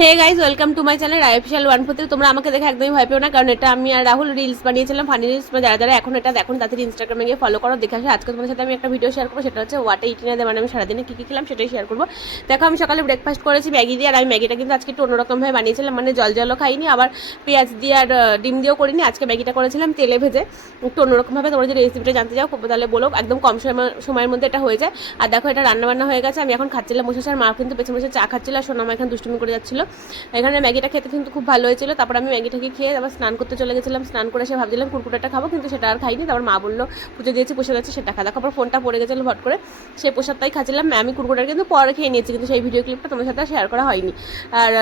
Hey guys welcome to my channel IFL 143। তোমরা আমাকে দেখে একদমই ভয় পেও না, কারণ এটা আমি আর রাহুল রিলস বানিয়েছিলাম, ফানি রিলস। যারা যারা এখন এটা দেখুন তাদের ইনস্টাগ্রামে গিয়ে ফলো করো, দেখে আসে। আজকে তোমাদের সাথে আমি একটা ভিডিও শেয়ার করবো, সেটা হচ্ছে ওয়াটে ইটিনা দিয়ে মানে আমি সারাদিনে কী কী খেলাম সেটাই শেয়ার করবো। দেখো আমি সকালে ব্রেকফাস্ট করেছি ম্যাগি দিয়ে, আর আমি ম্যাগিটা কিন্তু আজকে একটু অন্যরকমভাবে বানিয়েছিলাম, মানে জল জলও খাইনি, আবার পেঁয়াজ দিয়ে আর ডিম দিয়েও করিনি। আজকে ম্যাগিটা করেছিলাম তেলে ভেজে, একটু অন্যরকমভাবে। তোমরা যদি রেসিপিটা জানতে চাও তাহলে বলো, একদম কম সময়ের মধ্যে এটা হয়ে যায়। আর দেখো এটা রান্নাবান্না হয়ে গেছে, আমি এখন খাচ্ছিলাম বসে, আর মা কিন্তু পেছনে বসে চা খাচ্ছিল, আর সোনামা এখন দুষ্টুমি করে যাচ্ছিলো। এখানে ম্যাগিটা খেতে কিন্তু খুব ভালো হয়েছিল। তারপর আমি ম্যাগিটাকে খেয়ে আবার স্নান করতে চলে গেছিলাম। স্নান করে এসে ভাবছিলাম কুরকুরেটা খাবো, কিন্তু সেটা আর খাইনি। তারপর মা বললো পুজো দিয়েছি, প্রসাদ আছে সেটা খা। তারপর ফোনটা পড়ে গেছিলো ভট করে, সেই প্রসাদটাই খাচ্ছিলাম। আমি কুরকুরেটা কিন্তু পরে খেয়ে নিয়েছি, কিন্তু সেই ভিডিও ক্লিপটা তোমার সাথে শেয়ার করা হয়নি। আর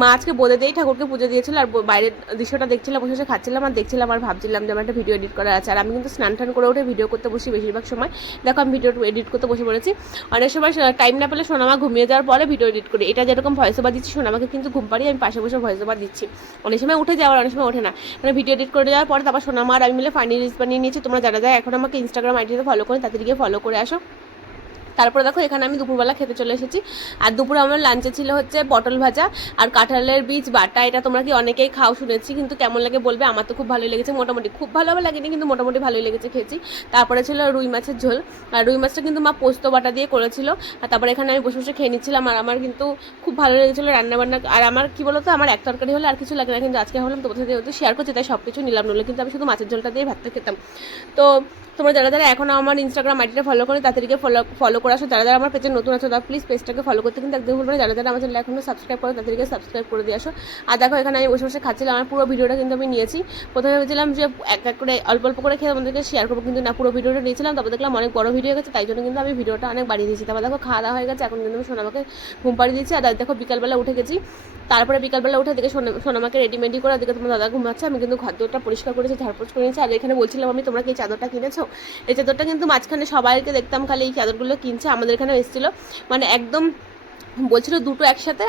মা আজকে বোঁদে দিয়েই ঠাকুরকে পুজো দিয়েছিল, আর বাইরের দৃশ্যটা দেখছিলাম, বসে বসে খাচ্ছিলাম আর দেখছিলাম, আর ভাবছিলাম যে আমার একটা ভিডিও এডিট করা আছে। আর আমি কিন্তু স্নান টান করে উঠে ভিডিও করতে বসি বেশিরভাগ সময়। দেখো আমি ভিডিও এডিট করতে বসে পড়েছি। অনেক সময় টাইম না পেলে সোনামা ঘুমিয়ে যাওয়ার পরে ভিডিও এডিট করি। এটা যেরকম ভয়েস ওভার দিচ্ছি, সোনামাকে কিন্তু ঘুম পাড়িয়ে আমি পাশে বসে ভয়েস ওভার দিচ্ছি। অনেক সময় উঠে যাওয়ার, অনেক সময় ওঠে না। মানে ভিডিও এডিট করে যাওয়ার পরে তারপর সোনামা আর আমি মিলে ফানি রিলস বানিয়ে নিয়েছি। তোমরা যারা যারা এখন আমাকে ইনস্টাগ্রাম আইডিতে ফলো করে তাদের গিয়ে ফলো করে আসো। তারপরে দেখো এখানে আমি দুপুরবেলা খেতে চলে এসেছি। আর দুপুরে আমার লাঞ্চে ছিল হচ্ছে পটল ভাজা আর কাঁঠালের বীজ বাটা। এটা তোমরা কি অনেকেই খাও শুনেছি, কিন্তু কেমন লাগে বলবে। আমার তো খুব ভালোই লেগেছে, মোটামুটি খুব ভালো লাগেনি, কিন্তু মোটামুটি ভালোই লেগেছে, খেয়েছি। তারপরে ছিল রুই মাছের ঝোল, আর রুই মাছটা কিন্তু মা পোস্ত বাটা দিয়ে করেছিল। আর তারপরে এখানে আমি বসে বসে খেয়ে নিচ্ছিলাম, আর আমার কিন্তু খুব ভালো লেগেছিলো রান্নাবান্না। আর আমার কি বলতো, আমার এক তরকারি হলে আর কিছু লাগে না, কিন্তু আজকে ভাবলাম তোমাদের সাথে যেহেতু শেয়ার করছি তাই সব কিছু নিলাম, নলে কিন্তু আমি শুধু মাছের ঝোলটা দিয়ে ভাতটা খেতাম। তো তোমরা যারা যারা এখন আমার ইনস্টাগ্রাম আইডিটা ফলো করে তাদেরকে ফলো করে আসো। যারা যারা আমার পেজে নতুন আছো তারা প্লিজ পেজটাকে ফলো করতে কিন্তু একদম ভুলবে না। যারা যারা আমার চ্যানেল এখনো সাবস্ক্রাইব করো তাদেরকে সাবস্ক্রাইব করে দিয়ে আসো। আর দেখো এখানে আমি বসে বসে খাচ্ছিলাম, আমার পুরো ভিডিওটা কিন্তু আমি নিয়েছি। প্রথমে ভেবেছিলাম যে এক এক করে অল্প অল্প করে খেয়ে আমাদেরকে শেয়ার করবো, কিন্তু না, পুরো ভিডিওটা নিয়েছিলাম। তারপর দেখলাম অনেক বড় ভিডিও গেছে, তাই জন্য কিন্তু আমি ভিডিওটা অনেক বাড়িয়ে দিয়েছি। তারপর দেখো খাওয়া দাওয়া হয়ে গেছে, এখন কিন্তু আমি সোনামাকে ঘুম পাড়িয়ে দিচ্ছি। আর দেখো বিকালবেলা উঠে গেছি। তারপরে বিকালবেলা উঠে দেখে সোনামাকে রেডিমেডি করে, দেখে তোমার দাদা ঘুমাচ্ছে, আমি কিন্তু খাদ্যটা পরিষ্কার করেছি, ঝাড়পোছ করে নিয়েছি। আর এখানে বলছিলাম আমি, তোমরা কি এই চাদরটা কিনেছো? এই চাদরটা কিন্তু মাঝখানে সবাইকে দেখতাম খালি এই চাদরগুলো কিনছে, আমাদের এখানে এসেছিলো, মানে একদম বলছিল দুটো একসাথে,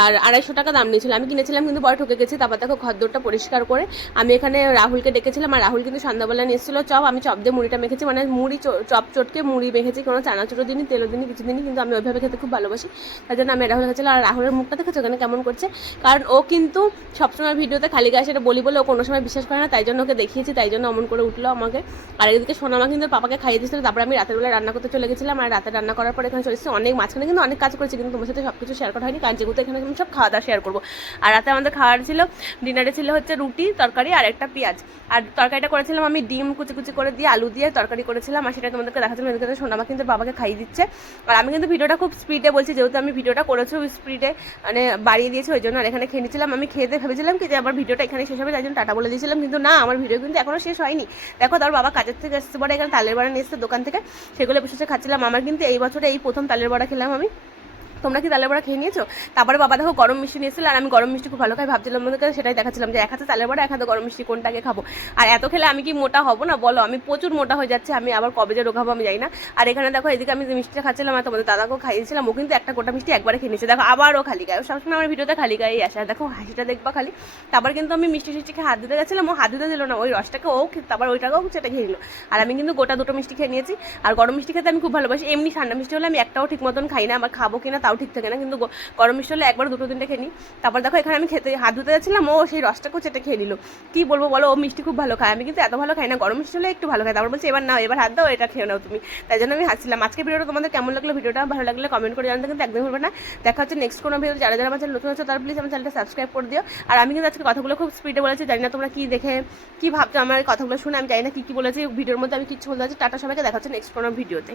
আর 250 টাকা দাম নিয়েছিল। আমি কিনেছিলাম, কিন্তু পরে ঠকে গেছি। তারপর দেখো ঘরদোরটা পরিষ্কার করে আমি এখানে রাহুলকে ডেকেছিলাম, আর রাহুল কিন্তু সন্ধ্যাবেলা নিয়ে এসেছিলো চপ। আমি চপ দিয়ে মুড়িটা মেখেছি, মানে মুড়ি চপ চটকে মুড়ি মেখেছি, কোনো চানাচুরো দিনই তেলের দিনই কিছু দিনই, কিন্তু আমি ওইভাবে খেতে খুব ভালোবাসি, তাই জন্য আমি রাহুল খেয়েছিলাম। আর রাহুলের মুখটা দেখেছো ওখানে কেমন করছে, কারণ ও কিন্তু সবসময় ভিডিওতে খালি গায়ে সেটা বলি বলে ও কোনো সময় বিশ্বাস করে না, তাই জন্য ওকে দেখিয়েছি, তাই জন্য অমন করে উঠলো আমাকে। আর এদিকে সোনামা কিন্তু পাপাকে খাইয়ে দিয়েছিল। তারপর আমি রাতের বেলা রান্না করতে চলে গেছিলাম, আর রাতে রান্না করার পর এখানে চলে এসেছি। অনেক মাঝখানে কিন্তু অনেক কাজ করেছি, কিন্তু তোমার সাথে সব কিছু শেয়ার করা হয়নি, কারণ যেহেতু এখানে আমি সব খাওয়া দাওয়া শেয়ার করবো। আর রাতে আমাদের খাওয়ার ছিল, ডিনারে ছিল হচ্ছে রুটি তরকারি আর একটা পেঁয়াজ। আর তরকারিটা করেছিলাম আমি ডিম কুচি কুচি করে দিয়ে, আলু দিয়ে তরকারি করেছিলাম, আর সেটা তোমাদেরকে দেখাচ্ছিলাম। এদিকে সোনামা কিন্তু বাবাকে খাইয়ে দিচ্ছে। আর আমি কিন্তু ভিডিওটা খুব স্পিডে বলছি, যেহেতু আমি ভিডিওটা করেছি স্পিডে মানে বাড়িয়ে দিয়েছি, ওই জন্য। আর এখানে খেয়ে নিচ্ছিলাম। আমি খেতে ভেবেছিলাম কি যে আমার ভিডিওটা এখানে শেষ হবে, তাই জন্য টাটা বলে দিয়েছিলাম, কিন্তু না, আমার ভিডিও কিন্তু এখনও শেষ হয়নি। দেখো তার বাবা কাজের থেকে এসছে পরে এখানে তালের বড়া নিয়ে এসছে দোকান থেকে, সেগুলো বসে খাচ্ছিলাম। আমার কিন্তু এই বছরে এই প্রথম তালের বড়া খেলাম আমি। তোমরা কি তালের বড়া খেয়ে নিয়েছো? তারপরে বাবা দেখো গরম মিষ্টি নিয়েছিল, আর আমি গরম মিষ্টি খুব ভালো খাই, ভাবছিলাম আমাদেরকে সেটাই দেখাচ্ছিলাম যে এক হাতে তালের বড়া এক হাতে গরম মিষ্টি কোনটাকে খাবো। আর এত খেলে আমি কি মোটা হবো না বলো? আমি প্রচুর মোটা হয়ে যাচ্ছে, আমি আবার কবে যে রোগাবো আমি জানি না। আর এখানে দেখো এদিকে আমি যে মিষ্টিটা খাচ্ছিলাম, আর তোমাদের দাদাকেও খাইয়েছিলাম, ও কিন্তু একটা গোটা মিষ্টি একবারে খেয়ে নিয়েছে। দেখো আবারও খালি গায়ে, সবসময় আমার ভিডিওতে খালি গায়েই আসে। আর দেখো হাসিটা দেখবা খালি। তারপর কিন্তু আমি মিষ্টি টিষ্টিকে হাত দিতে গেছিলাম, ও হাত দিতে দিল না, ওই রসটাকে ও তারপর ওইটাকেও সেটা খেয়ে নিল। আর আমি কিন্তু গোটা দুটো মিষ্টি খেয়ে নিয়েছি। আর গরম মিষ্টি খেতে আমি খুব ভালোবাসি, এমনি ঠান্ডা মিষ্টি হলে আমি একটাও ঠিক মতন খাই না, আমার খাবো কিনা তাও ঠিক থাকে না, কিন্তু গরম মিষ্টি হলে একবার দুটো তিনটে খেয়ে নিই। তারপর দেখো এখানে আমি খেতে হাত ধুতে যাচ্ছিলাম, ও সেই রসটাকেও চেটে খেয়ে নিল। কি বলবো বলো, ও মিষ্টি খুব ভালো খায়, আমি কিন্তু এত ভালো খাই না, গরম মিষ্টি হলে একটু ভালো খাই। তারপর বলছি এবার নাও, এবার হাত দাও, এটা খেয়ে নাও তুমি। তাই জন্য আমি হাসছিলাম। আজকে ভিডিওটা তোমাদের কেমন লাগলো, ভিডিওটা ভালো লাগলে কমেন্ট করে জানতে কিন্তু একদম ভুলবে না। দেখা হচ্ছে নেক্সট কোনো ভিডিও। যারা যারা আমার চ্যানেল নতুন আছে তারা প্লিজ আমার চ্যানেলটা সাবস্ক্রাইব করে দিও। আর আমি কিন্তু আজকে কথাগুলো খুব স্পিডে বলেছি, জানি না তোমরা কি দেখে কি ভাবছো আমার কথাগুলো শুনে, আমি জানি না কি কি বলেছি ভিডিওর মধ্যে, আমি কিচ্ছু বলতে পারছি। টাটা সবাইকে, দেখা হচ্ছে নেক্সট কোনো ভিডিওতে।